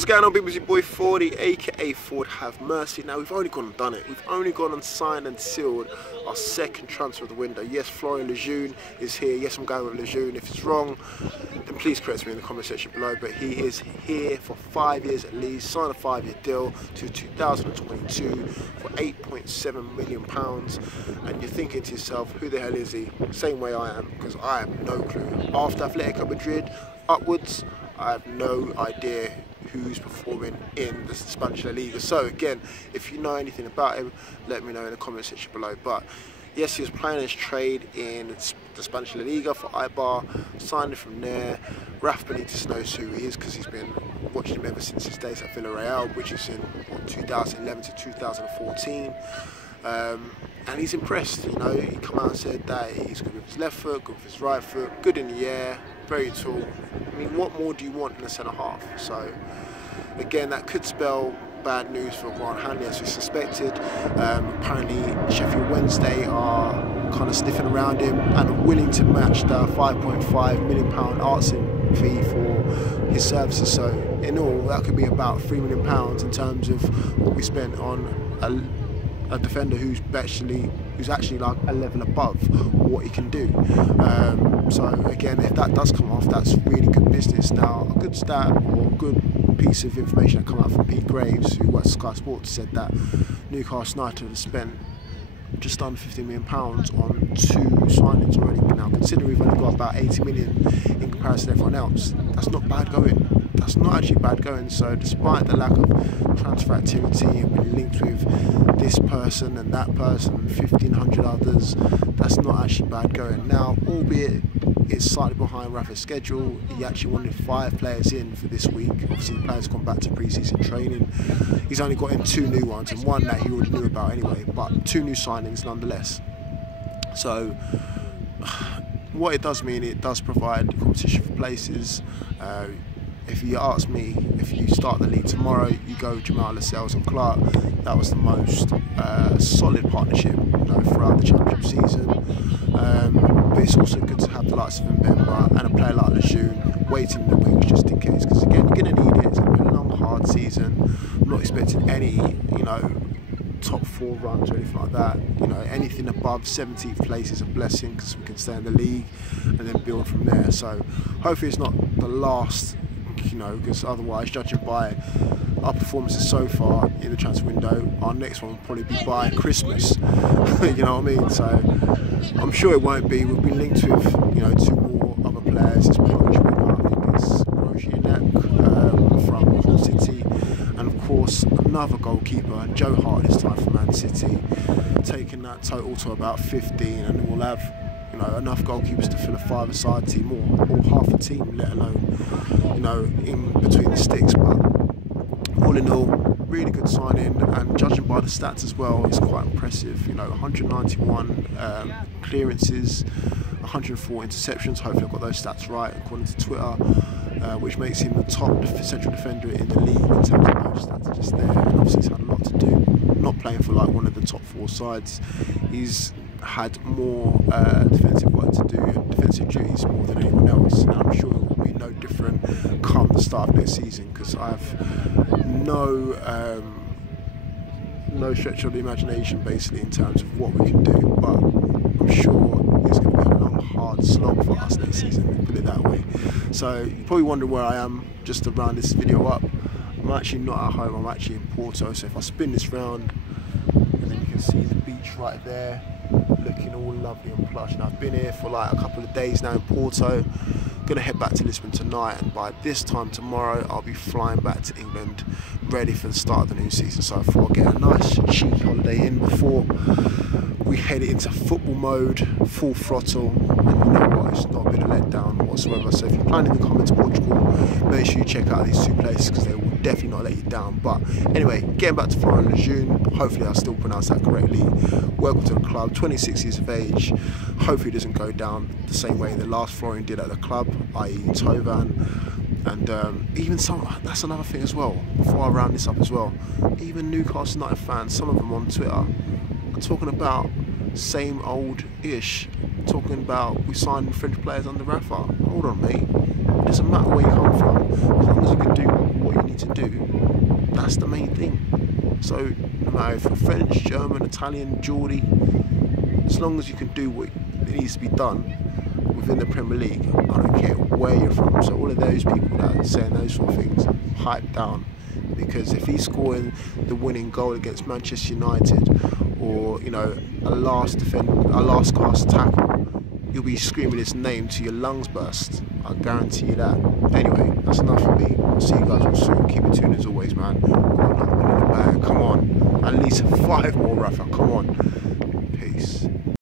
What's going on, people? It's your boy Forde, aka Forde Have Mercy. Now, we've only gone and done it. We've only gone and signed and sealed our second transfer of the window. Yes, Florian Lejeune is here. Yes, I'm going with Lejeune. If it's wrong, then please correct me in the comment section below. But he is here for 5 years at least. Signed a 5-year deal to 2022 for £8.7 million. And you're thinking to yourself, who the hell is he? Same way I am, because I have no clue. After Atletico Madrid, upwards, I have no idea who's performing in the Spanish La Liga. So again, if you know anything about him, let me know in the comment section below. But yes, he was playing his trade in the Spanish La Liga for Eibar, signed from there. Rafa Benitez knows who he is because he's been watching him ever since his days at Villarreal, which is in 2011 to 2014. And he's impressed. You know, he come out and said that he's good with his left foot, good with his right foot, good in the air, very tall. I mean, what more do you want in a centre half? So again, that could spell bad news for Grant Hanley, as we suspected. Apparently Sheffield Wednesday are kind of sniffing around him and are willing to match the £5.5 million artsing fee for his services. So in all, that could be about £3 million in terms of what we spent on a defender who's actually like a level above what he can do. So again, if that does come off, that's really good business. Now, a good stat or a good piece of information that come out from Pete Graves, who works at Sky Sports, said that Newcastle United has spent just under £50 million on 2 signings already. Now, considering we've only got about 80 million in comparison to everyone else, that's not bad going. That's not actually bad going. So despite the lack of transfer activity and being linked with this person and that person and 1,500 others, that's not actually bad going. Now, albeit it's slightly behind Rafa's schedule, he actually wanted 5 players in for this week. Obviously the players gone back to pre-season training. He's only got in 2 new ones, and one that he already knew about anyway, but 2 new signings nonetheless. So what it does mean, it does provide competition for places. If you ask me, if you start the league tomorrow, you go Jamal Lascelles and Clark. That was the most solid partnership, you know, throughout the championship season. But it's also good to have the likes of Mbemba and a player like Lejeune waiting in the wings just in case. Because again, you're going to need it. It's going to be a long, hard season. I'm not expecting any, you know, top 4 runs or anything like that. You know, anything above 17th place is a blessing because we can stay in the league and then build from there. So hopefully it's not the last. You know, because otherwise, judging by our performances so far in the transfer window, our next one will probably be by Christmas. You know what I mean? So I'm sure it won't be. We've been linked with, you know, 2 more other players. It's Polish winger, I think it's Grosjenek from Hull City, and of course another goalkeeper, Joe Hart, this time from Man City, taking that total to about 15, and we'll have, you know, enough goalkeepers to fill a 5-a-side team or half a team, let alone, you know, in between the sticks. But all in all, really good signing, and judging by the stats as well, it's quite impressive. You know, 191 clearances, 104 interceptions. Hopefully I've got those stats right according to Twitter, which makes him the top central defender in the league in terms of those stats just there. And obviously he's had a lot to do, not playing for like one of the top 4 sides. He's had more defensive work to do and defensive duties more than anyone else, and I'm sure it will be no different come the start of next season, because I have no stretch of the imagination basically in terms of what we can do, but I'm sure it's going to be a long, hard slog for us next season, put it that way. So you probably wonder where I am just to round this video up. I'm actually not at home, I'm actually in Porto. So if I spin this round, and then you can see the beach right there, looking all lovely and plush. And I've been here for like a couple of days now in Porto. Gonna head back to Lisbon tonight, and by this time tomorrow I'll be flying back to England, ready for the start of the new season. So I thought I'd get a nice cheap holiday in before we head into football mode, full throttle. And you know what, it's not been a letdown whatsoever. So if you're planning to come into Portugal, make sure you check out these 2 places, because they will definitely not let you down. But anyway, getting back to Florian Lejeune, hopefully I still pronounce that correctly. Welcome to the club, 26 years of age. Hopefully it doesn't go down the same way the last Florian did at the club, i.e. Tovan. And even some, that's another thing as well, before I round this up as well, even Newcastle United fans, some of them on Twitter, are talking about same old-ish, talking about we signed French players under Rafa. Hold on, mate. It doesn't matter where you come from, as long as you can do what you need to do, that's the main thing. So no matter if you're French, German, Italian, Geordie, as long as you can do what needs to be done within the Premier League, I don't care where you're from. So all of those people that are saying those sort of things, pipe down. Because if he's scoring the winning goal against Manchester United, or you know, a last gasp tackle, you'll be screaming his name till your lungs burst. I guarantee you that. Anyway, that's enough for me. I'll see you guys all soon. Keep it tuned as always, man. Got another one in the bag. Come on, at least 5 more, Rafa. Come on. Peace.